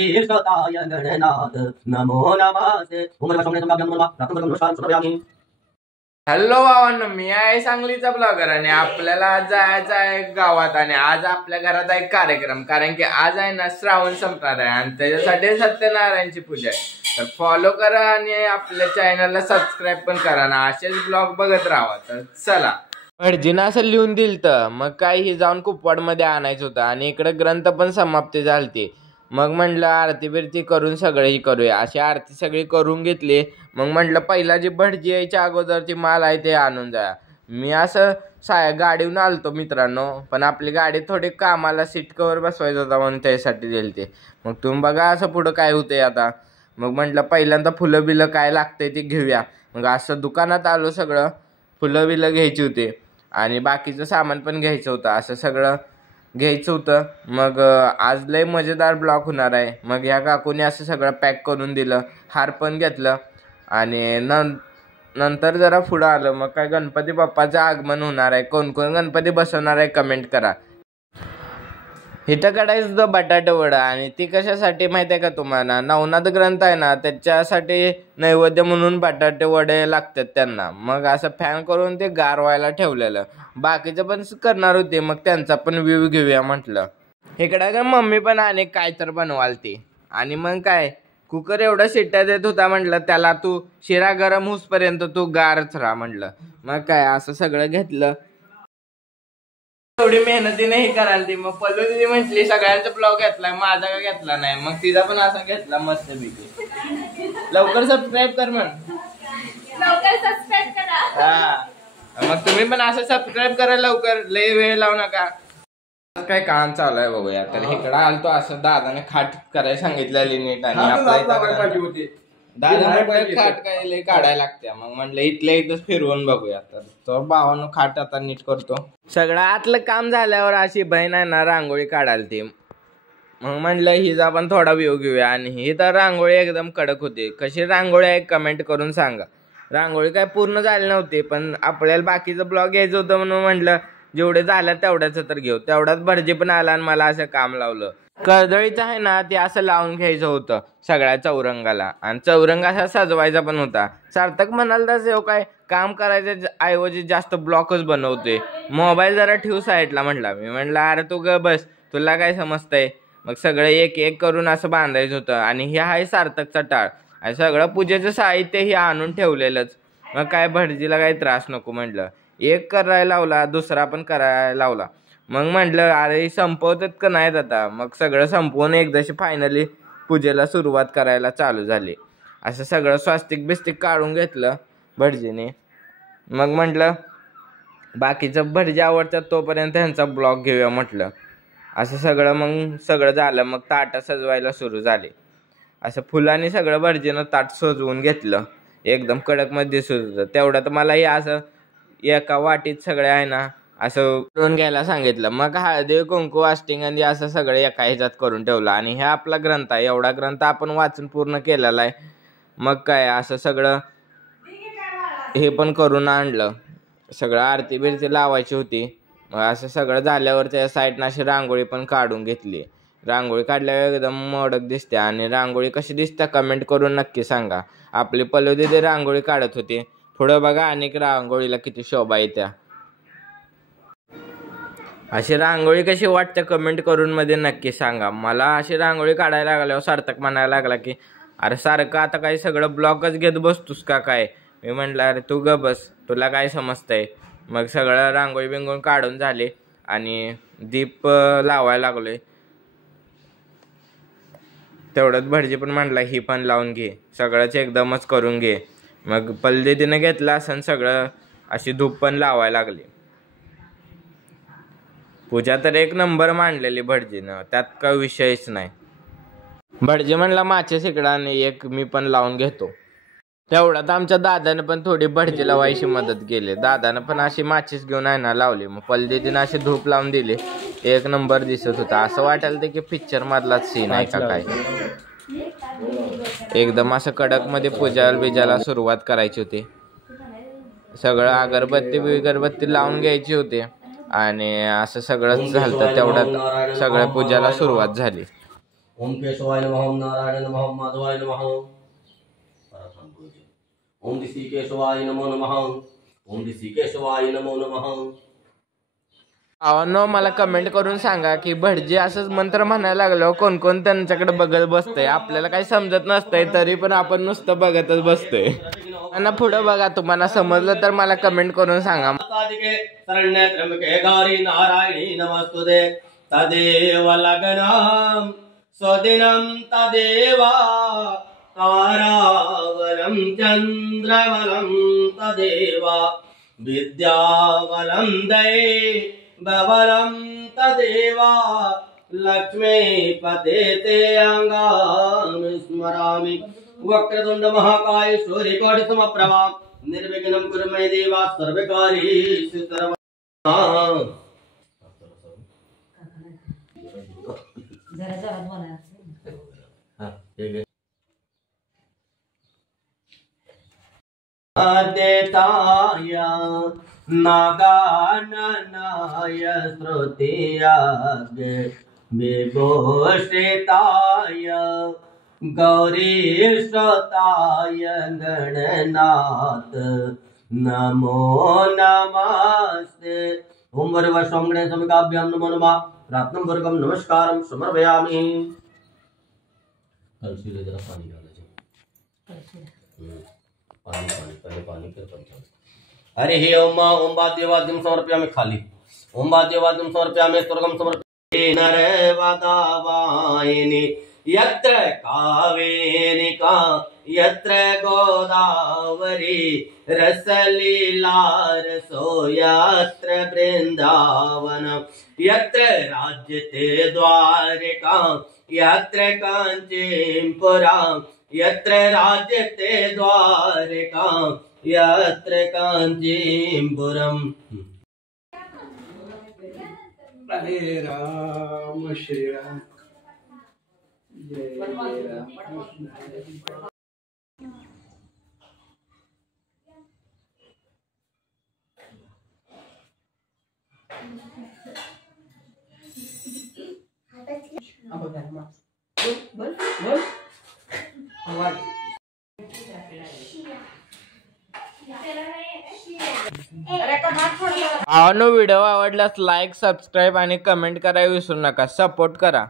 ईशताय गणनाथ नमो नमस्ते hello भावांनो, मी आहे सांगलीचा ब्लॉगर आणि आपल्याला आज जायचं आहे गावात. आणि आज आपल्या घरात आहे कार्यक्रम, कारण की आज आहे ना श्रावण संपणार आहे आणि त्याच्यासाठी सत्यनारायणची पूजा आहे. तर फॉलो करा आणि आपल्या चॅनलला सबस्क्राईब पण करा ना, असेच ब्लॉग बघत राहा. तर चला. भटजीनं असं लिहून दिलं तर मग काही जाऊन कुपवाडमध्ये आणायचं होतं आणि इकडे ग्रंथ पण समाप्ती झालती. मग म्हटलं आरती बिरती करून सगळी करूया. अशी आरती सगळी करून घेतली. मग म्हटलं पहिला जी भटजी यायच्या अगोदरची माल आहे ते आणून जा. मी असं गाडीहून आलतो मित्रांनो, पण आपली गाडी थोडी कामाला सीट कवर बसवायचं होता म्हणून त्यासाठी दिली ते. मग तुम्ही बघा असं पुढं काय होतंय आता. मग म्हटलं पहिल्यांदा फुलं बिलं काय लागतंय ते घेऊया. मग असं दुकानात आलो, सगळं फुलं बिलं घ्यायची होती आणि बाकीचं सामान पण घ्यायचं होतं. असं सगळं घ्यायचं होतं. मग आज लय मजेदार ब्लॉग होणार आहे. मग ह्या काकूने असं सगळं पॅक करून दिलं, हार पण घेतलं आणि नंतर जरा पुढं आलं. मग काय गणपती बाप्पाचं आगमन होणार आहे. कोण कोण गणपती बसवणार आहे कमेंट करा. इथं काढायचं होतं बटाटे वडा आणि ती कशासाठी माहिती आहे का तुम्हाला? नवनाथ ग्रंथ आहे ना, त्याच्यासाठी नैवेद्य म्हणून बटाटे वडे लागतात त्यांना. मग असं फॅन करून ते गार व्हायला ठेवलेलं. बाकीचं पण करणार होते, मग त्यांचा पण व्ह्यू घेऊया म्हटलं. इकडं का मम्मी पण अनेक काय तर बनवालती आणि मग काय कुकर एवढं शिट्ट्या देत होता. म्हटलं त्याला तू शिरा गरम होसपर्यंत तू गारच राहा म्हटलं. मग काय असं सगळं घेतलं. एवढी मेहनतीने हे करायला ती. मग पल्लू दिदी म्हटली सगळ्यांचा ब्लॉग घेतलाय, माझा का घेतला नाही. मग तिचा पण असा घेतला मस्तपैकी. लवकर सबस्क्राईब कर म्हण. लवकर सबस्क्राईब करा. हा, मग तुम्ही पण असं सबस्क्राईब करा लवकर, लय वेळ लावू नका. काय काम चालू आहे बघूया. तर इकडं आलतो, असं दादाने खाट करायला सांगितलेली नीट आणि दादा खाट काय लय काढायला लागते. मग म्हटलं इथल्या इथंच फिरवून बघूया. तर भावानं खाट आता नीट करतो. सगळं आतलं काम झाल्यावर अशी बहीण आहे ना रांगोळी काढायला ती. मग म्हटलं हिचा पण थोडा व्ह्यू घेऊया. आणि ही तर रांगोळी एकदम कडक होती. कशी रांगोळी आहे कमेंट करून सांगा. रांगोळी काय पूर्ण झाली नव्हती, पण आपल्याला बाकीचं ब्लॉग यायचं होतं म्हणून म्हटलं जेवढे झालं तेवढ्याच तर घेऊ. तेवढ्याच भटजी पण आला आणि मला असं काम लावलं. कर्दळीचं आहे ना ते असं लावून घ्यायचं होतं सगळ्या चौरंगाला आणि चौरंग असा सजवायचा पण होता. सार्थक म्हणाल तसं काय काम करायच्या ऐवजी जास्त ब्लॉकच बनवते. मोबाईल जरा ठेवू साईडला म्हटला. मी म्हटलं अरे तू ग बस, तुला काय समजतंय. मग सगळं एक एक करून असं बांधायचं होतं. आणि हे आहे सार्थकचा टाळ आणि सगळं पूजेचं साहित्य हे आणून ठेवलेलंच. मग काय भटजीला काही त्रास नको म्हटलं. एक करायला लावला, दुसरा पण करायला लावला. मग म्हटलं अरे संपवतात का नाहीत आता. मग सगळं संपवून एकदाशी फायनली पूजेला सुरुवात करायला चालू झाली. असं सगळं स्वास्तिक बिस्तिक काढून घेतलं भटजीने. मग म्हटलं बाकीचं भटजी आवडतात तोपर्यंत त्यांचा ब्लॉग घेऊया म्हटलं. असं सगळं मग सगळं झालं. मग ताटं सजवायला सुरू झाले. असं फुलांनी सगळं भटजीनं ताट सजवून घेतलं. एकदम कडकमध्ये दिसत होतं. तेवढं तर मलाही असं एका वाटीत सगळे आहे ना असं करून घ्यायला सांगितलं. मग हळदी कुंकू अष्टिंग आणि असं सगळं एका ह्याच्यात करून ठेवलं. आणि हे आपला ग्रंथ आहे. एवढा ग्रंथ आपण वाचून पूर्ण केलेला आहे. मग काय असं सगळं हे पण करून आणलं. सगळं आरती बिरती लावायची होती. मग असं सगळं झाल्यावर त्या साईडनं अशी रांगोळी पण काढून घेतली. रांगोळी काढल्यावर एकदम मोडक दिसते. आणि रांगोळी कशी दिसते कमेंट करून नक्की सांगा. आपली पल्लू दीदी रांगोळी काढत होती. पुढं बघा अनेक रांगोळीला किती शोभा येत्या. अशी रांगोळी कशी वाटते कमेंट करून मध्ये नक्की सांगा. मला अशी रांगोळी काढायला लागल्यावर सार्थक म्हणायला लागला की अरे सारखं आता काही सगळं ब्लॉकच घेत बसतोस का काय. मी म्हटलं अरे तू ग बस, तुला काय समजतंय. मग सगळं रांगोळी बिंगोळी काढून झाले आणि दीप लावायला लागलोय. तेवढंच भटजी पण म्हटलं ही पण लावून घे, सगळंच एकदमच करून घे. मग पल्लीदीनं घेतलं असं सगळं अशी धूप पण लावायला लागली. पूजा तर एक नंबर मांडलेली भटजीनं, त्यात काही विषयच नाही. भटजी म्हणला माचीस इकडं आणि एक मी पण लावून घेतो. तेवढ्यात आमच्या दादानं पण थोडी भटजीला व्हायची मदत केली. दादानं पण अशी माचीस घेऊन आहे ना लावली. मग पल्लीदीनं अशी धूप लावून दिली. एक नंबर दिसत होता. असं वाटायला ते की पिक्चर मधलाच सीन आहे का काय. एकदम असं कडक मध्ये पूजा बिजाला सुरुवात करायची होती. सगळं अगरबत्ती बिगरबत्ती लावून घ्यायची होती आणि असं सगळं झालं. तेवढ्यात सगळ्या पूजाला सुरुवात झाली. ओम केशवाय नमः, ओम नारायण नमः, ओम माधवाय नमः, ओम ऋषिकेशवाय नमो नमः, ओम ऋषिकेशवाय नमो नमः. भावांनो मला कमेंट करून सांगा की भटजी असंच मंत्र म्हणायला लागलो कोण कोण त्यांच्याकडे बघत बसतंय. आपल्याला काही समजत नसतंय तरी पण आपण नुसतं बघतच बसतोय. त्यांना पुढे बघा, तुम्हाला समजलं तर मला कमेंट करून सांगा. शरण्ये त्र्यंबके गौरी नारायणी नमस्तुते. तदेव लग्नं स्वदिनं तदेव तारावलं चन्द्रवलं तदेव विद्यावलं दैवबलं तदेव लक्ष्मीपते ते अङ्गानि स्मरामि. वक्रतुण्ड महाकाय सूर्यकोटि समप्रभा निर्विघ्नं कुरु मे देव सर्वकार्येषु सर्वदा. देताय नागाननाय श्रुतियाग विभूषिताय गौरीश्वताय गणनाथ नमो नमस्ते. ओम वरवशं गणेशमिकाभ्यां नमो नमः. प्रार्थना वर्गम नमस्कारम समर्पयामि. कलशी ले जरा पानी डालो. पानी पानी पहले पानी फिर पंचामृत. हरि ओम. ओम वाद्यवाद्यं समर्पयामि. खाली ओम वाद्यवाद्यं समर्पयामि. स्वर्गं समर्पयामि. नरवदावायिनि यत्र कावेरिका यत्र गोदावरी रसलीलारसो यत्र वृन्दावनं यत्र राजते द्वारिका यत्र काञ्चीपुरा यत्र राजते द्वारिका यत्र काञ्चीपुरम्. हरे राम श्री राम जय राम. भावांनो व्हिडिओ आवडल्यास लाईक, सबस्क्राईब आणि कमेंट करायला विसरू नका. सपोर्ट करा.